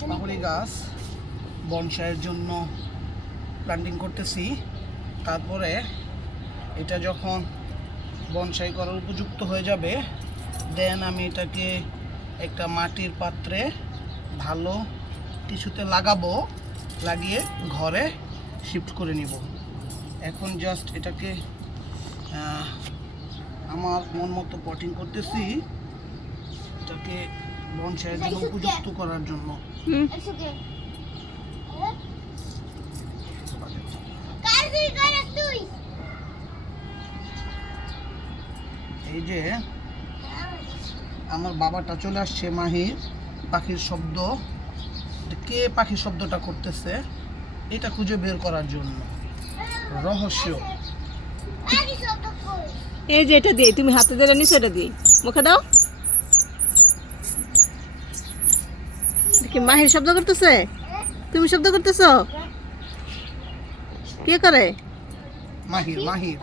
পাহুড়ি গাছ বনসাইয়ের জন্য প্ল্যান্টিং করতেছি। তারপরে এটা যখন বনসাই করার উপযুক্ত হয়ে যাবে, দেন আমি এটাকে একটা মাটির পাত্রে ভালো কিছুতে লাগাবো, লাগিয়ে ঘরে শিফট করে নিব। এখন জাস্ট এটাকে আমার মন মতো পটিং করতেছি, এটাকে বনসাইয়ের জন্য উপযুক্ত করার জন্য। এই যে আমার বাবাটা চলে আসছে, মাহির পাখির শব্দ, কে পাখির শব্দটা করতেছে এটা খুঁজে বের করার জন্য রহস্য। এই যে এটা দিয়ে তুমি হাতে ধরে নিছো, এটা দিয়ে মুখে দাও। দেখি মাহির শব্দ করতেছে, তুমি শব্দ করতেছো। কে করে? মাহির মাহির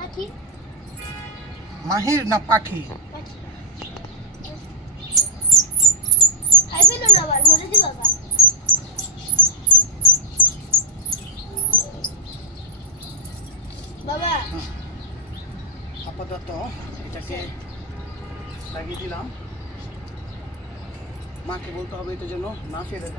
মাহির না পাখি? আপাতত এটাকে লাগিয়ে দিলাম, মাকে বলতে হবে এটা যেন না ফেলে দেয়।